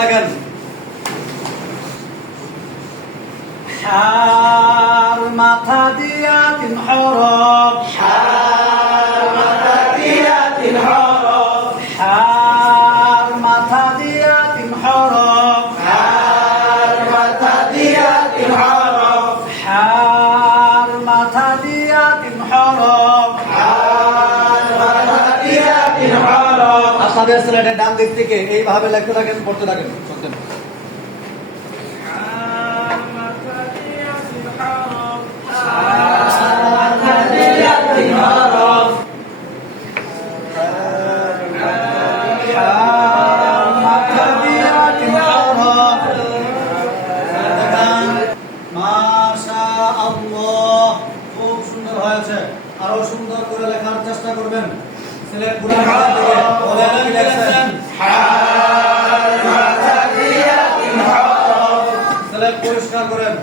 থাকেন। হার মাথা দিয়া 3 হরফ, হার মাথা দিয়া 3 হরফ, হার মাথা দিয়া 3 হরফ, হার মাথা দিয়া 3 হরফ, হার মাথা দিয়া 3 হরফ, হার মাথা দিয়া 3 হরফ। আপনাদের স্লেটের ডান দিক থেকে এইভাবে লিখতে থাকেন, পড়তে থাকেন। হার মাথা দিয়া 3 হরফ, হার মাথা দিয়া 3 হরফ, হার মাথা দিয়া 3 হরফ। মাশাআল্লাহ, খুব সুন্দর হয়েছে। আরো সুন্দর করে লেখার চেষ্টা করবেন। সিলেট পুরা থেকে বলেন কি লিখছেন? হার মাথা দিয়া 3 হরফ, সিলেট পরিষ্কার করেন।